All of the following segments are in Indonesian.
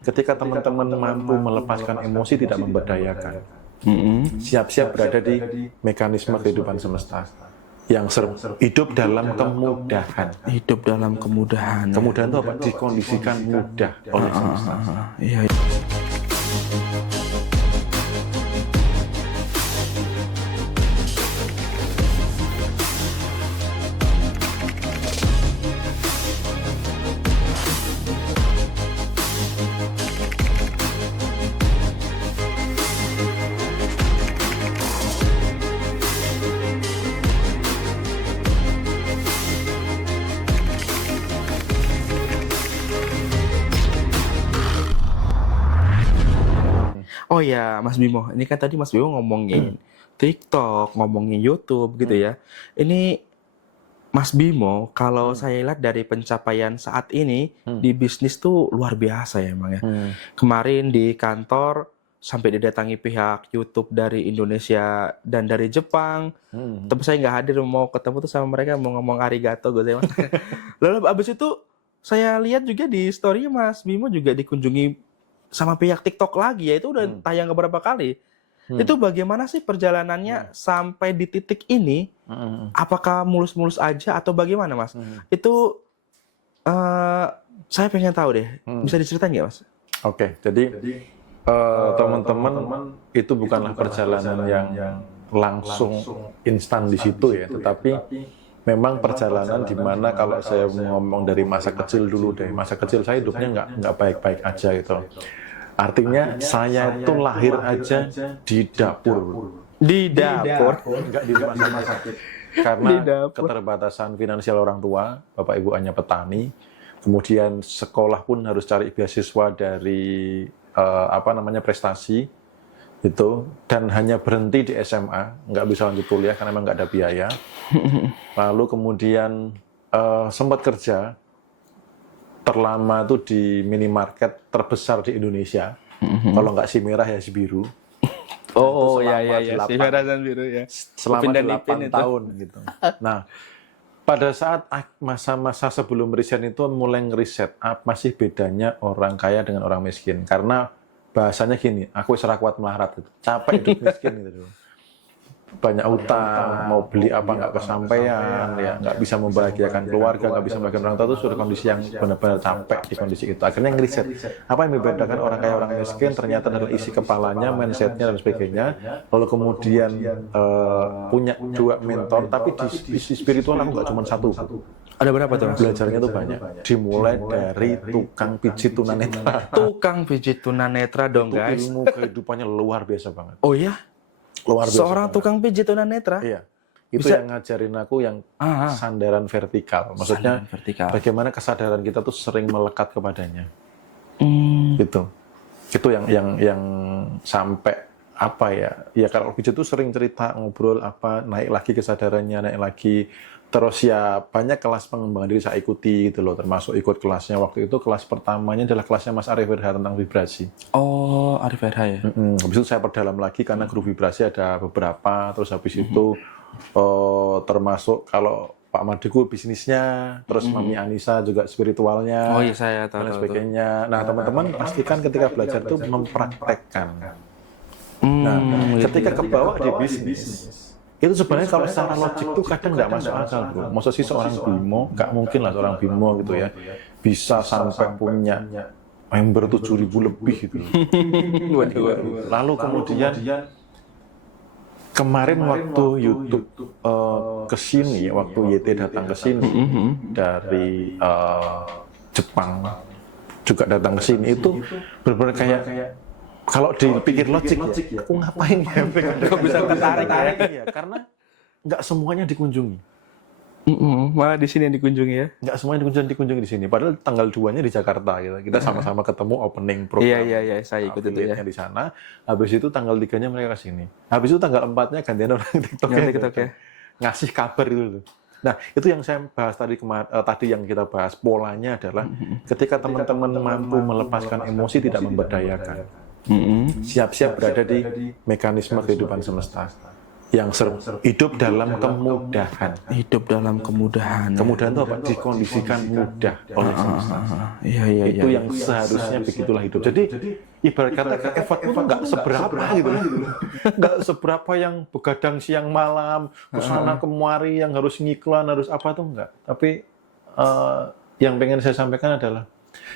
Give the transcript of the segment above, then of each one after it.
Ketika teman-teman mampu melepaskan emosi tidak memberdayakan, siap-siap berada di mekanisme kehidupan semesta yang hidup dalam kemudahan. Hidup dalam kemudahan. Kemudahan itu apa? Dikondisikan mudah oleh semesta. Iya. Oh ya, Mas Bimo, ini kan tadi Mas Bimo ngomongin TikTok, ngomongin YouTube gitu ya. Ini Mas Bimo, kalau saya lihat dari pencapaian saat ini di bisnis tuh luar biasa ya emang ya. Kemarin di kantor sampai didatangi pihak YouTube dari Indonesia dan dari Jepang. Tapi saya nggak hadir, mau ketemu tuh sama mereka, mau ngomong arigato gitu ya Mas. Lalu abis itu saya lihat juga di story Mas Bimo juga dikunjungi sama pihak TikTok lagi ya, itu udah tayang beberapa kali. Itu bagaimana sih perjalanannya sampai di titik ini? Apakah mulus-mulus aja atau bagaimana Mas? Itu saya pengen tahu deh. Bisa diceritain nggak Mas? Oke, jadi teman-teman itu bukanlah perjalanan yang langsung instan di situ ya, tetapi memang perjalanan di mana kalau saya ngomong dari masa kecil dulu, dari masa kecil saya hidupnya nggak baik-baik aja gitu. Artinya saya itu lahir aja di dapur. Di dapur? Enggak di rumah sakit. Karena keterbatasan finansial orang tua, bapak ibu hanya petani. Kemudian sekolah pun harus cari beasiswa dari prestasi itu, dan hanya berhenti di SMA, nggak bisa lanjut kuliah karena memang nggak ada biaya. Lalu kemudian sempat kerja terlama tuh di minimarket terbesar di Indonesia. Kalau nggak si merah ya si biru. Oh ya si merah dan biru ya. Selama 8 tahun gitu. Nah, pada saat masa-masa sebelum resign itu mulai ngeriset apa sih bedanya orang kaya dengan orang miskin. Karena bahasanya gini, aku wis ora kuat melarat gitu. Capek hidup miskin gitu. Banyak utang, mau beli apa nggak kesampaian, ya nggak bisa membahagiakan keluarga, nggak bisa membahagiakan orang tua, itu sudah kondisi yang benar-benar capek di kondisi itu. Akhirnya ngeriset, apa yang membedakan orang kaya orang miskin, ternyata adalah isi kepalanya, mindsetnya dan sebagainya. Lalu kemudian punya 2 mentor, tapi di sisi spiritual aku nggak cuma 1. Ada berapa tuh Mas? Belajarnya tuh banyak. Dimulai dari tukang pijit tunanetra. Tukang pijit tunanetra dong guys. Ilmu kehidupannya luar biasa banget. Oh ya? Luar biasa. Seorang tukang pijit tunanetra? Iya. Itu yang ngajarin aku yang sandaran vertikal. Maksudnya vertikal. Bagaimana kesadaran kita tuh sering melekat kepadanya. Gitu. Itu yang sampai apa ya? Ya kalau pijit tuh sering cerita, ngobrol apa, naik lagi kesadarannya, naik lagi. Terus ya banyak kelas pengembangan diri saya ikuti gitu loh, termasuk ikut kelasnya. Waktu itu kelas pertamanya adalah kelasnya Mas Arif Erha tentang vibrasi. Oh, Arif Erha ya? Habis itu saya perdalam lagi karena grup vibrasi ada beberapa. Terus habis itu termasuk kalau Pak Madiku bisnisnya, terus Mami Anissa juga spiritualnya. Oh iya, saya tahu. Dan sebagainya. Nah teman-teman pastikan ketika belajar itu mempraktekkan. Nah ketika kebawa di bisnis, itu sebenarnya kalau secara logik tuh kadang nggak masuk akal bro. Maksud sih seorang Bimo, nggak mungkin lah seorang Bimo gitu ya bisa sampai punya member 7.000 lebih gitu. Lalu kemudian kemarin waktu YouTube kesini, waktu YT datang ke sini dari Jepang juga datang ke sini, itu benar-benar kayak kalau dipikir logik ya, aku ngapain ya? Kok bisa tertarik ya? Karena nggak semuanya dikunjungi. Malah di sini yang dikunjungi ya? Nggak semuanya dikunjungi di sini. Padahal tanggal 2-nya di Jakarta gitu. Kita sama-sama ketemu opening program. Iya, saya ikut itu ya. Di sana. Habis itu tanggal 3-nya mereka ke sini. Habis itu tanggal 4-nya gantian orang TikTok ya. Ngasih kabar itu. Nah, itu yang saya bahas tadi yang kita bahas, polanya adalah ketika teman-teman mampu melepaskan emosi tidak memberdayakan. Siap-siap berada di mekanisme kehidupan semesta hidup dalam kemudahan. Hidup dalam kemudahan. Kemudahan itu apa? Dikondisikan mudah oleh semesta. Iya. Itu yang seharusnya begitulah hidup. Jadi ibarat kata effort itu nggak seberapa gitu. Nggak seberapa yang begadang siang malam, kesana kemari, yang harus ngiklan, harus apa tuh enggak. Tapi yang pengen saya sampaikan adalah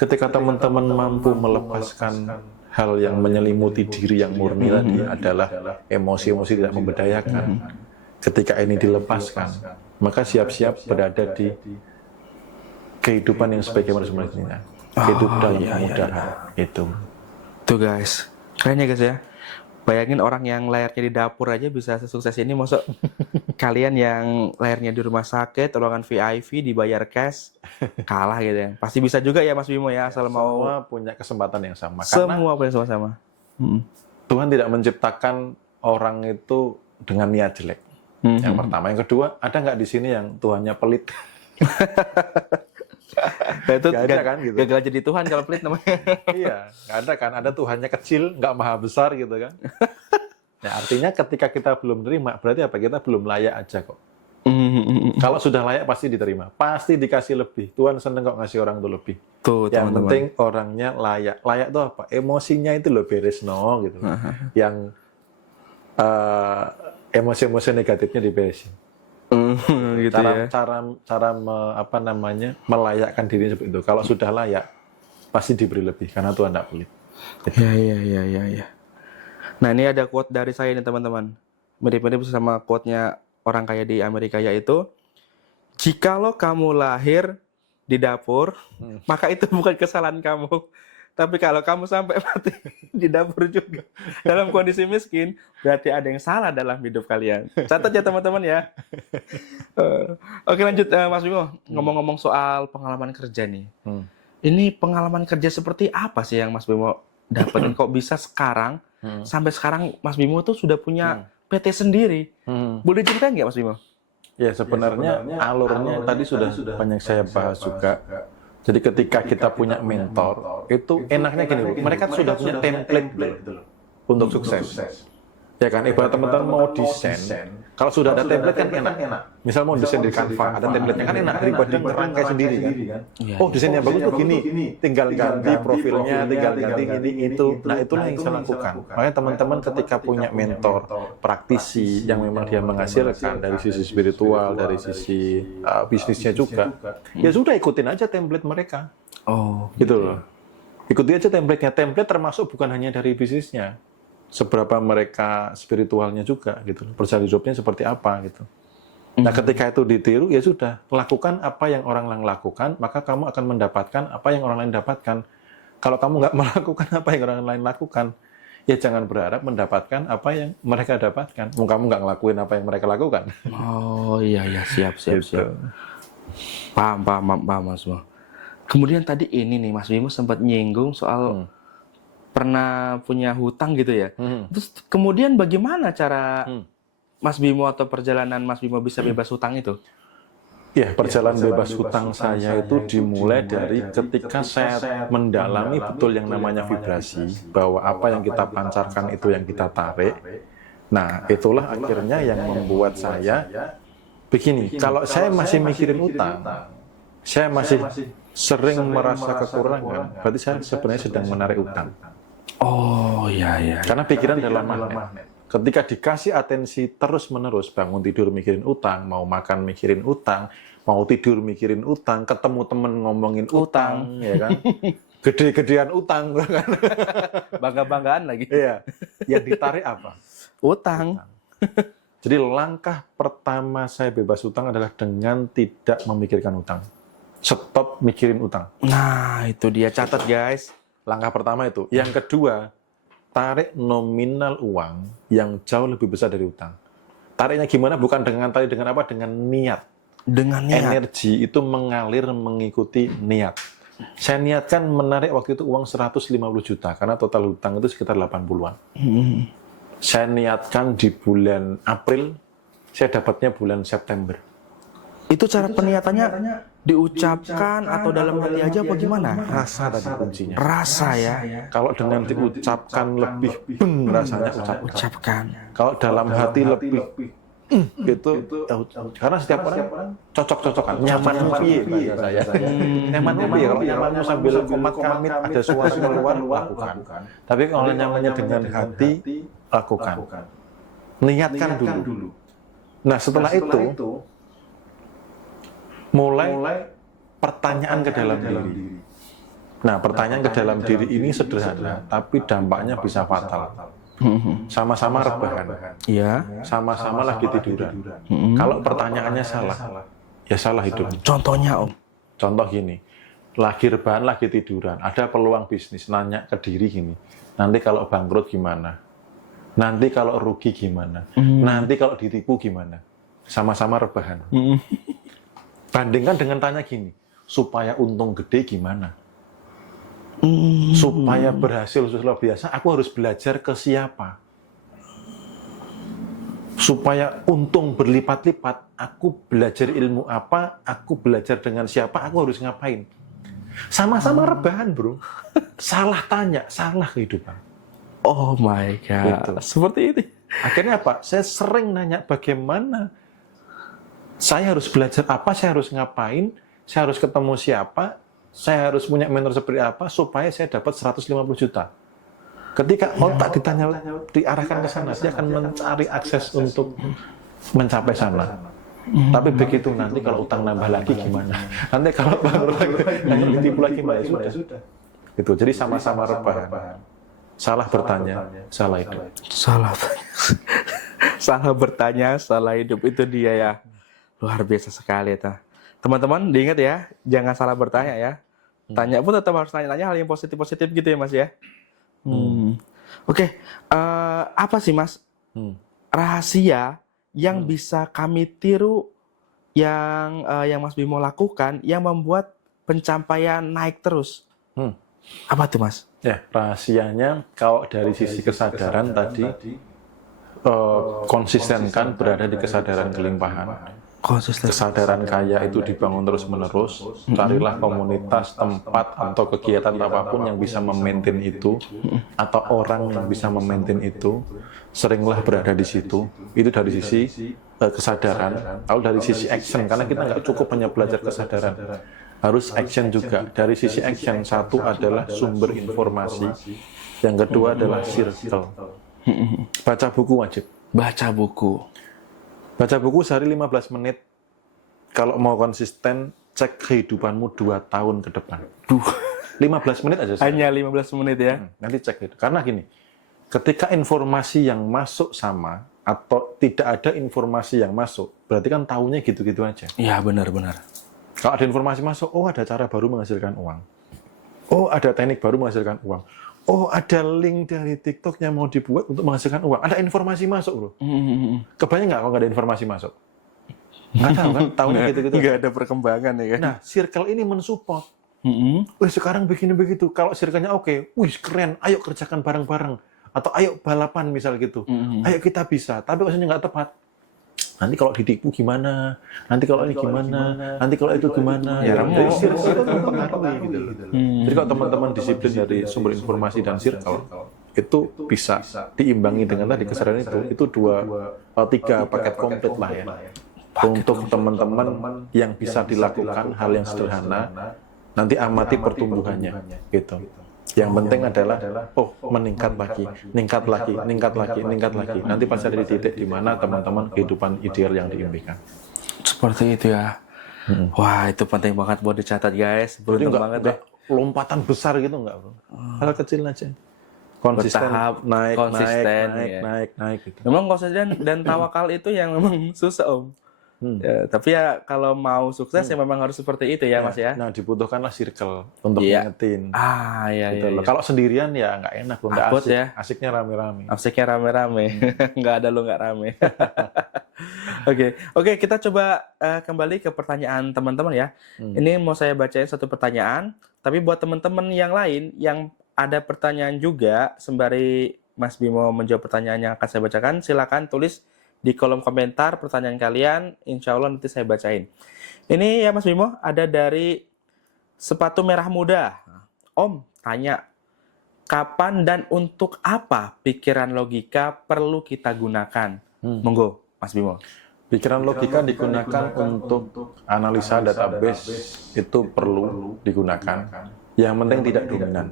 ketika teman-teman mampu melepaskan hal yang menyelimuti diri yang murni tadi adalah emosi-emosi tidak memberdayakan. Ketika ini dilepaskan, maka siap-siap berada di kehidupan yang sebagaimana semestinya. Kehidupan yang mudah itu. Tuh guys, keren ya guys ya. Bayangin orang yang layarnya di dapur aja bisa sesukses ini, maksud kalian yang layarnya di rumah sakit, ruangan VIP, dibayar cash, kalah gitu ya. Pasti bisa juga ya Mas Bimo ya, asal mau. Semua punya kesempatan yang sama. Semua punya sama-sama. Tuhan tidak menciptakan orang itu dengan niat jelek. Yang pertama, yang kedua, ada nggak di sini yang Tuhannya pelit? Nah, itu Nggak ada kan gitu. gagal jadi Tuhan kalau pelit namanya. Iya, nggak ada kan. Ada Tuhannya kecil, nggak maha besar gitu kan. Nah, artinya ketika kita belum terima, berarti apa? Kita belum layak aja kok. Kalau sudah layak pasti diterima, pasti dikasih lebih. Tuhan seneng kok ngasih orang itu lebih. Tuh, yang teman-teman. penting orangnya layak. Layak itu apa? Emosinya itu loh beres no gitu. Yang emosi-emosi negatifnya diberesin. Gitu ya. Cara melayakkan diri seperti itu. Kalau sudah layak, pasti diberi lebih karena Tuhan tidak pelit. Iya. Nah, ini ada quote dari saya nih teman-teman. Mirip-mirip sama quote-nya orang kaya di Amerika, yaitu jikalau kamu lahir di dapur, maka itu bukan kesalahan kamu. Tapi kalau kamu sampai mati di dapur juga dalam kondisi miskin, berarti ada yang salah dalam hidup kalian. Catat ya teman-teman ya. Oke, lanjut Mas Bimo. Ngomong-ngomong soal pengalaman kerja nih. Ini pengalaman kerja seperti apa sih yang Mas Bimo dapetin? Kok bisa sekarang, sampai sekarang Mas Bimo tuh sudah punya PT sendiri. Boleh ceritain nggak Mas Bimo? Ya, sebenarnya alurnya tadi sudah banyak saya bahas juga. Jadi ketika kita punya mentor, itu enaknya gini, mereka sudah punya template dulu untuk sukses. Ya kan, ibarat teman-teman mau desain, kalau sudah ada template kan enak. Misal mau desain di Canva, ada template-nya kan enak daripada ngerangkai sendiri kan. Oh, desain yang bagus tuh gini, tinggal ganti profilnya, tinggal ganti ini itu. Nah, itulah yang saya lakukan. Makanya teman-teman ketika punya mentor, praktisi yang memang dia menghasilkan dari sisi spiritual, dari sisi bisnisnya juga, ya sudah ikutin aja template mereka. Oh, Gitu loh. Ikuti aja template-nya. Template termasuk bukan hanya dari bisnisnya, seberapa mereka spiritualnya juga gitu. Perjalanan hidupnya seperti apa gitu. Nah, ketika itu ditiru, ya sudah, lakukan apa yang orang lain lakukan, maka kamu akan mendapatkan apa yang orang lain dapatkan. Kalau kamu nggak melakukan apa yang orang lain lakukan, ya jangan berharap mendapatkan apa yang mereka dapatkan. Kamu nggak ngelakuin apa yang mereka lakukan. Oh iya, siap. Gitu. Paham Mas Bimo. Kemudian tadi ini nih Mas Bimo sempat nyinggung soal pernah punya hutang gitu ya. Terus kemudian bagaimana cara Mas Bimo atau perjalanan Mas Bimo bisa bebas hutang itu? Ya, perjalanan bebas hutang saya itu dimulai dari ketika saya mendalami betul yang namanya vibrasi, bahwa apa yang kita pancarkan itu yang kita tarik. Nah, itulah akhirnya yang membuat saya begini, kalau saya masih mikirin utang, saya masih sering merasa kekurangan, berarti saya sebenarnya sedang menarik utang. Oh iya. Karena pikiran adalah magnet. Ketika dikasih atensi terus-menerus, bangun tidur mikirin utang, mau makan mikirin utang, mau tidur mikirin utang, ketemu temen ngomongin utang, ya kan? Gede-gedean utang, kan? Bangga-banggaan lagi. Iya. Yang ditarik apa? Utang. Jadi langkah pertama saya bebas utang adalah dengan tidak memikirkan utang. Stop mikirin utang. Nah, itu dia, catat guys. Langkah pertama itu. Yang kedua, tarik nominal uang yang jauh lebih besar dari utang. Tariknya gimana? Bukan dengan tarik dengan apa? Dengan niat. Dengan niat. Energi itu mengalir mengikuti niat. Saya niatkan menarik waktu itu uang 150 juta, karena total hutang itu sekitar 80-an. Saya niatkan di bulan April, saya dapatnya bulan September. Itu cara peniatannya diucapkan atau dalam hati aja apa gimana? Rasa tadi kuncinya. Rasa ya, Kalau dengan diucapkan lebih rasanya ucapkan. ucapkan. Kalau dalam hati lebih gitu, karena setiap orang cocok-cocokan, nyaman piye bahasa saya. Nyaman piye, kalau nyamanmu sambil komat kamit ada suara keluar, lakukan. Tapi kalau nyamannya dengan hati, lakukan. Niatkan dulu. Nah setelah itu, mulai pertanyaan ke dalam diri. Nah pertanyaan ke dalam diri ini sederhana, tapi dampaknya bisa fatal. Sama-sama rebahan, Iya. sama-sama lagi tiduran. Kalau pertanyaannya salah, ya salah hidup. Contohnya Om. Contoh gini, lagi rebahan, lagi tiduran, ada peluang bisnis, nanya ke diri gini, nanti kalau bangkrut gimana? Nanti kalau rugi gimana? Nanti kalau ditipu gimana? Sama-sama rebahan. Bandingkan dengan tanya gini, supaya untung gede gimana? Supaya berhasil luar biasa, aku harus belajar ke siapa? Supaya untung berlipat-lipat, aku belajar ilmu apa? Aku belajar dengan siapa? Aku harus ngapain? Sama-sama rebahan, bro. Salah tanya, salah kehidupan. Oh my God. Gitu. Seperti itu. Akhirnya apa? Saya sering nanya bagaimana saya harus belajar apa, saya harus ngapain, saya harus ketemu siapa, saya harus punya mentor seperti apa supaya saya dapat 150 juta. Ketika otak ditanya, diarahkan ke sana, dia akan mencari akses untuk mencapai sana. Tapi begitu nanti kalau utang nambah lagi gimana? Nanti kalau bangkrut lagi, ditipu lagi gimana? Ya sudah. Itu. Jadi sama-sama rebahan. Salah bertanya, salah hidup. Salah bertanya, salah hidup, itu dia ya. Luar biasa sekali itu. Teman-teman, diingat ya, jangan salah bertanya ya. Tanya pun tetap harus tanya-tanya hal yang positif-positif gitu ya Mas ya. Oke, apa sih Mas rahasia yang bisa kami tiru yang Mas Bimo lakukan yang membuat pencapaian naik terus? Apa tuh Mas? Ya, rahasianya kalau dari sisi kesadaran tadi, konsistenkan berada di kesadaran kelimpahan. Kesadaran kaya itu dibangun terus-menerus. Carilah komunitas, tempat, atau kegiatan apapun yang bisa memaintain itu, atau orang yang bisa memaintain itu. Seringlah berada di situ. Itu dari sisi kesadaran. Kalau dari sisi action, karena kita nggak cukup hanya belajar kesadaran, harus action juga. Dari sisi action, satu adalah sumber informasi, yang kedua adalah circle. Baca buku wajib. Baca buku. Baca buku sehari 15 menit. Kalau mau konsisten, cek kehidupanmu 2 tahun ke depan. 15 menit aja. Hanya 15 menit ya? Nanti cek itu. Karena gini, ketika informasi yang masuk sama, atau tidak ada informasi yang masuk, berarti kan tahunya gitu-gitu aja. Iya, benar-benar. Kalau ada informasi masuk, oh ada cara baru menghasilkan uang. Oh ada teknik baru menghasilkan uang. Oh ada link dari TikTok yang mau dibuat untuk menghasilkan uang. Ada informasi masuk loh. Kebayang nggak kalau nggak ada informasi masuk? Nggak tahu kan, tahunya gitu-gitu. Nggak ada perkembangan ya kan? Nah, circle ini mensupport. Wih sekarang begini begitu. Kalau circle-nya oke, wih keren, ayo kerjakan bareng-bareng. Atau ayo balapan misal gitu. Ayo kita bisa, tapi kalau nggak tepat. Nanti kalau ditipu gimana? Nanti kalau ini gimana? Nanti kalau itu gimana? Ya, dari circle itu mempengaruhi gitu. Jadi kalau teman-teman disiplin dari sumber informasi dan circle, itu bisa diimbangi dengan tadi kesadaran itu 3 paket komplit lah ya. Untuk teman-teman yang bisa dilakukan hal yang sederhana, nanti amati pertumbuhannya gitu. Yang penting adalah meningkat lagi, meningkat lagi, meningkat lagi, meningkat lagi. Nanti pasti ada di titik di mana teman-teman kehidupan ideal yang diimpikan. Seperti itu ya. Wah, itu penting banget buat dicatat guys. Beruntung banget deh. Lompatan besar gitu enggak, bro. Hal kecil aja. Konsisten, Bertahap, naik, konsisten, naik gitu. Memang konsisten dan tawakal itu yang memang susah Om. Ya, tapi ya kalau mau sukses ya memang harus seperti itu ya Mas ya. Nah dibutuhkanlah circle untuk ngingetin. Iya. Gitu. Kalau sendirian ya nggak enak, nggak asik. Ya. Asiknya rame-rame. Asiknya rame-rame, nggak ada lo nggak rame. Oke, kita coba kembali ke pertanyaan teman-teman ya. Ini mau saya bacain satu pertanyaan, tapi buat teman-teman yang lain yang ada pertanyaan juga sembari Mas Bimo menjawab pertanyaan yang akan saya bacakan, silakan tulis di kolom komentar pertanyaan kalian, insya Allah nanti saya bacain. Ini ya Mas Bimo, ada dari Sepatu Merah Muda. Om tanya, kapan dan untuk apa pikiran logika perlu kita gunakan? Monggo, Mas Bimo. Pikiran logika digunakan untuk analisa database, itu perlu digunakan. Yang penting tidak dominan.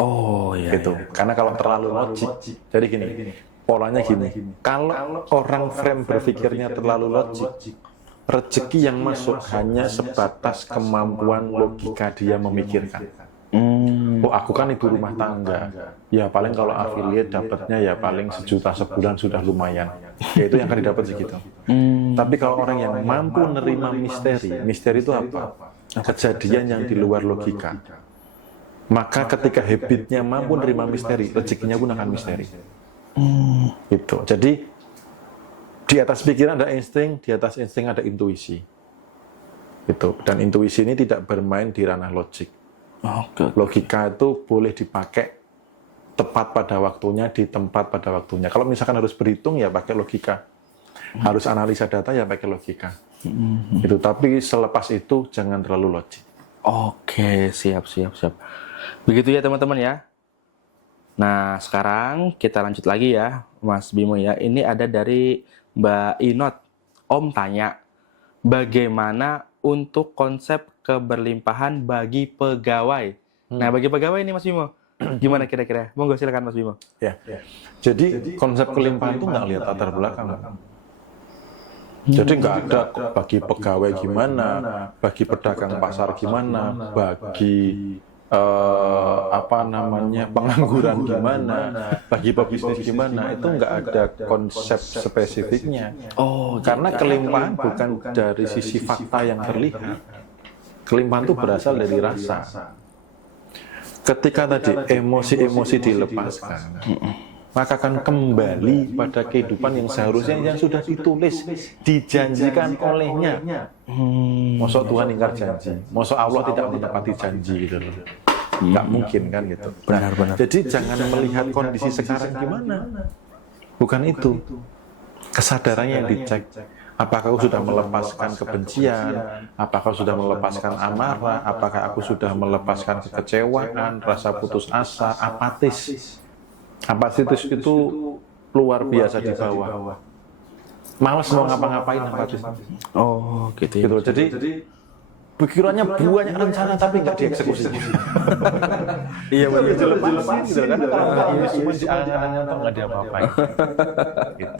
Oh iya. Gitu. Karena kalau terlalu logik, jadi gini, polanya gini. Kalau orang frame berpikirnya terlalu logik, rezeki yang masuk hanya sebatas kemampuan logika dia memikirkan. Oh, aku kan ibu rumah tangga. Ya paling kalau affiliate dapatnya ya paling 1 juta sebulan sudah lumayan. Ya itu yang akan didapat segitu. Tapi kalau orang yang mampu nerima misteri itu apa? Kejadian yang di luar logika. Maka ketika habitnya mampu nerima misteri, rezekinya pun akan misteri. Gitu. Jadi di atas pikiran ada insting, di atas insting ada intuisi. Gitu. Dan intuisi ini tidak bermain di ranah logik. Logika itu boleh dipakai tepat pada waktunya, di tempat pada waktunya. Kalau misalkan harus berhitung ya pakai logika. Harus analisa data ya pakai logika. Itu. Tapi selepas itu jangan terlalu logik. Oke, siap. Begitu ya teman-teman ya. Nah, sekarang kita lanjut lagi ya, Mas Bimo ya. Ini ada dari Mbak Inot. Om tanya, bagaimana untuk konsep keberlimpahan bagi pegawai? Nah, bagi pegawai ini Mas Bimo, gimana kira-kira? Monggo silakan Mas Bimo. Ya. Jadi konsep kelimpahan itu nggak lihat latar belakang. Jadi nggak ada bagi pegawai gimana, bagi pedagang pasar gimana, bagi pengangguran gimana, bagi pebisnis gimana, itu nggak ada konsep spesifiknya. Karena kelimpahan bukan dari sisi fakta yang terlihat. Kelimpahan itu berasal dari rasa. Ketika tadi emosi-emosi dilepaskan, maka akan kembali pada kehidupan yang seharusnya yang sudah ditulis, dijanjikan olehnya. Masa Tuhan ingkar janji, masa Allah tidak menepati janji gitu loh. Nggak mungkin kan gitu. Benar. Jadi jangan melihat kondisi sekarang gimana. Bukan itu. Kesadarannya yang dicek. Apakah aku sudah melepaskan kebencian? Apakah sudah melepaskan amarah? Apakah aku sudah melepaskan kekecewaan, rasa putus asa, apatis? Apatis itu luar biasa di bawah. Males mau ngapa-ngapain apatis. Oh, gitu ya. Gitu. Jadi pikirannya banyak rencana tapi nggak dieksekusi. Iya betul. Dilepasin gitu kan. Kalau ini cuma di angan-angan nggak ada apa-apain. Gitu.